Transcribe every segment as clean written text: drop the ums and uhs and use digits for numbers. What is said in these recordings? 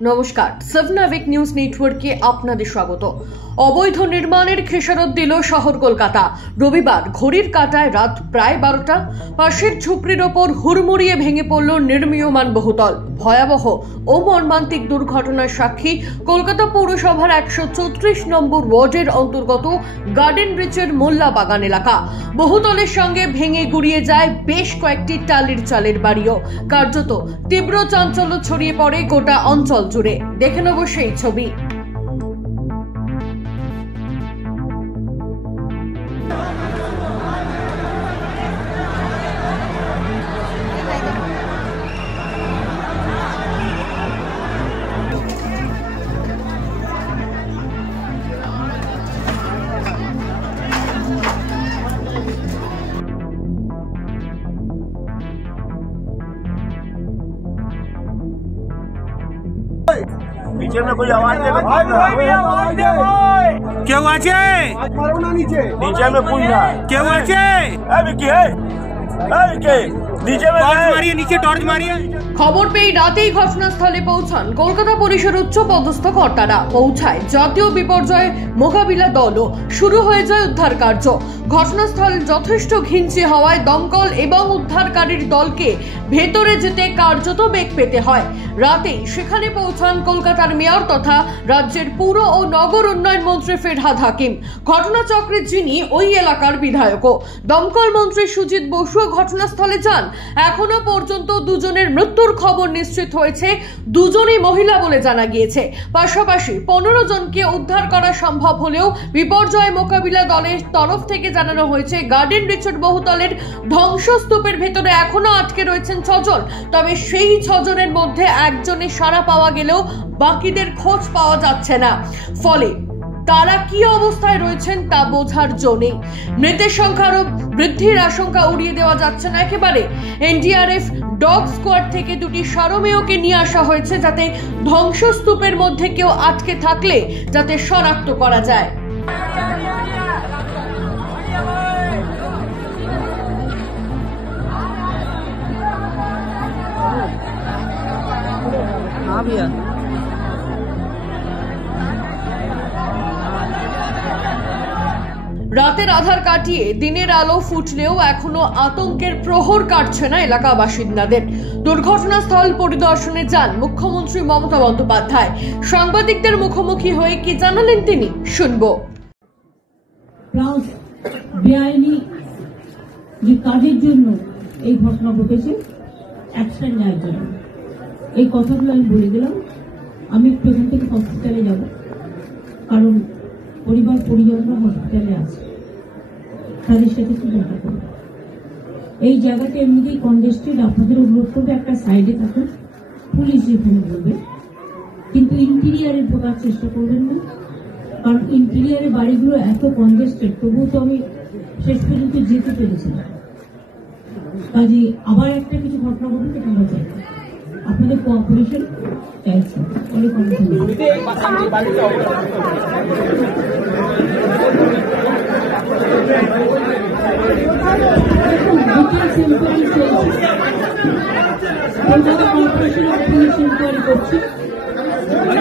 নমস্কার, সাবনাভিক নিউজ নেটওয়ার্কে আপনাদের স্বাগত। অবৈধ নির্মাণের খেসারত দিল শহর কলকাতা। রবিবার ঘড়ির কাঁটায় রাত প্রায় 12টা পাশের ঝুপড়ির ওপর হুড়মুড়িয়ে ভেঙে পড়ল নির্মীয়মান বহুতল। ভয়াবহ ও মর্মান্তিক দুর্ঘটনার সাক্ষী কলকাতা পৌরসভার 134 নম্বর ওয়ার্ডের অন্তর্গত গার্ডেন ব্রিজের মোল্লা বাগান এলাকা। বহুতলের সঙ্গে ভেঙে গুড়িয়ে যায় বেশ কয়েকটি টালির চালের বাড়িও। কার্যত তীব্র চাঞ্চল্য ছড়িয়ে পড়ে গোটা অঞ্চল জুড়ে। দেখে নেব সেই ছবি। नीचे में कोई आवाज दे, क्यों आचे? नीचे में कोई ना क्यों आचे? विकी है विकी नीचे में टॉर्च मारिए, नीचे टॉर्च मारिए। খবর পেয়ে রাতেই ঘটনাস্থলে পৌঁছান কলকাতা পুলিশের উচ্চ পদস্থ কর্তারা। পৌঁছায় জাতীয় বিপর্যয় মোকাবিলা দলও। শুরু হয়ে যায় উদ্ধার কার্য। ঘটনাস্থল যথেষ্ট ঘিঞ্চি হওয়ায় দমকল এবং উদ্ধারকারীর দলকে ভেতরে যেতে কার্যত বেগ পেতে হয়। রাতেই সেখানে পৌঁছান কলকাতার মেয়র তথা রাজ্যের পুর ও নগর উন্নয়ন মন্ত্রী ফিরহাদ হাকিম। ঘটনাচক্রে যিনি ওই এলাকার বিধায়কও। দমকল মন্ত্রী সুজিত বসুও ঘটনাস্থলে যান। এখনো পর্যন্ত দুজনের মৃত্যুর খবর নিশ্চিত হয়েছে। দুজনই মহিলা বলে জানা গিয়েছে। পাশাপাশি 15 জনকে উদ্ধার করা সম্ভব হলেও বিপর্যয় মোকাবিলা দলের তরফ থেকে জানানো হয়েছে গার্ডেন ব্রিজের বহুতলের ধ্বংসস্তূপের ভেতরে এখনো আটকে রয়েছেন 6 জন। তবে সেই 6 জনের মধ্যে একজনের সাড়া পাওয়া গেলেও বাকিদের খোঁজ পাওয়া যাচ্ছে না। ফলে তারা কি অবস্থায় রয়েছেন তা বোঝার জো নেই। মৃতের সংখ্যা আরো বৃদ্ধির আশঙ্কা উড়িয়ে দেওয়া যাচ্ছে না একেবারে। এনডিআরএফ ডগ স্কোয়াড থেকে 2টি সারমেয়কে নিয়ে আসা হয়েছে যাতে ধ্বংসস্তূপের মধ্যে কেউ আটকে থাকলে যাতে শনাক্ত করা যায়। রাতের আধার কাটিয়ে দিনের আলো ফুটলেও এখনো আতঙ্কের প্রহর কাটছে না এলাকা বাসিন্দাদের। দুর্ঘটনাস্থল পরিদর্শনে যান মুখ্যমন্ত্রী মমতা বন্দ্যোপাধ্যায়। সাংবাদিকদের মুখোমুখি হয়ে কি জানালেন তিনি, শুনবো। বেআইনি যে কাজের জন্য এই ঘটনা ঘটেছে, অ্যাকশন নেওয়ার জন্য এই কথাগুলো আমি বলে দিলাম। আমি একটু এখান থেকে হসপিটালে যাব, কারণ পরিজনরা হসপিটালে আছে, তাদের সাথে একটু দেখা করবো। এই জায়গাটা এমনিতেই কনজেস্টেড। আপনাদের অনুরোধ করবে একটা সাইডে থাকুন, পুলিশ যেখানে বলবে, কিন্তু ইন্টেরিয়ারে ঢোকার চেষ্টা করবেন না, কারণ ইন্টেরিয়ারের বাড়িগুলো এত কনজেস্টেড। তবুও তো আমি শেষ পর্যন্ত যেতে পেরেছিলাম। কাজে আবার একটা কিছু ঘটনা ঘটুক এটা আমরা চাই, আপনাদের কোঅপারেশন চাইছি। অনেক অনেক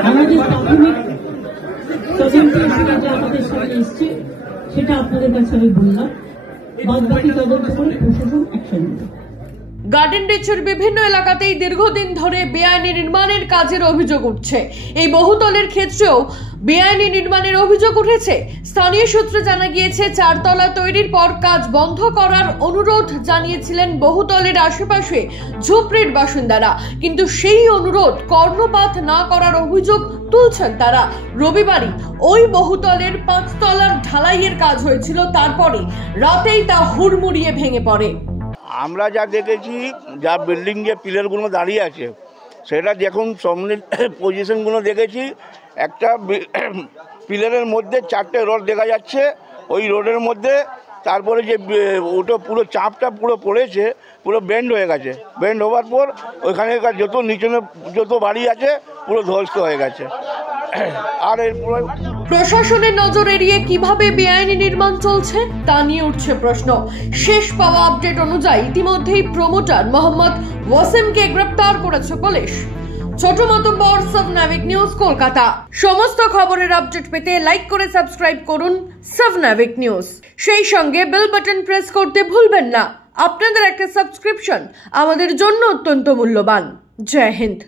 আমাদের প্রাথমিক তদন্তের যেটা আমাদের সামনে এসছে সেটা আপনাদের কাছে আমি বললাম। বাদ বাকি তদন্ত করে প্রশাসন অ্যাকশন নেবে। গার্ডেন ব্রিজের বিভিন্ন এলাকাতেই দীর্ঘদিন ধরে বেআইনি নির্মাণের কাজের অভিযোগ উঠছে। এই বহুতলের ক্ষেত্রেও বেআইনি নির্মাণের অভিযোগ উঠেছে। স্থানীয় সূত্রে জানা গিয়েছে 4 তলা তৈরির পর কাজ বন্ধ করার অনুরোধ জানিয়েছিলেন বহুতলের আশেপাশে ঝুপড়ির বাসিন্দারা, কিন্তু সেই অনুরোধ কর্ণপাত না করার অভিযোগ তুলছেন তারা। রবিবারই ওই বহুতলের 5 তলার ঢালাইয়ের কাজ হয়েছিল, তারপরে রাতেই তা হুড়মুড়িয়ে ভেঙে পড়ে। আমরা যা দেখেছি, যা বিল্ডিং যে পিলারগুলো দাঁড়িয়ে আছে সেটা দেখুন, সামনে পজিশনগুলো দেখেছি। একটা পিলারের মধ্যে 4টে রড দেখা যাচ্ছে। ওই রোডের মধ্যে তারপরে যে ওটা পুরো চাপটা পুরো পড়েছে, পুরো বেন্ড হয়ে গেছে। বেন্ড হওয়ার পর ওইখানকার যত নিচে যত বাড়ি আছে পুরো ধ্বস্ত হয়ে গেছে। আর এরপরে প্রশাসনের নজর এড়িয়ে কিভাবে বেআইনি নির্মাণ চলছে তা নিয়ে উঠছে প্রশ্ন। শেষ পাওয়া আপডেট অনুযায়ী ইতিমধ্যেই প্রমোটার মোহাম্মদ ওয়াসিমকে গ্রেপ্তার করেছে পুলিশ। ছোট মাতব্বর সাবনাভিক নিউজ কলকাতা। সমস্ত খবরের আপডেট পেতে লাইক করে সাবস্ক্রাইব করুন সাবনাভিক নিউজ। সেই সঙ্গে বেল বাটন প্রেস করতে ভুলবেন না। আপনাদের একটা সাবস্ক্রিপশন আমাদের জন্য অত্যন্ত মূল্যবান। জয় হিন্দ।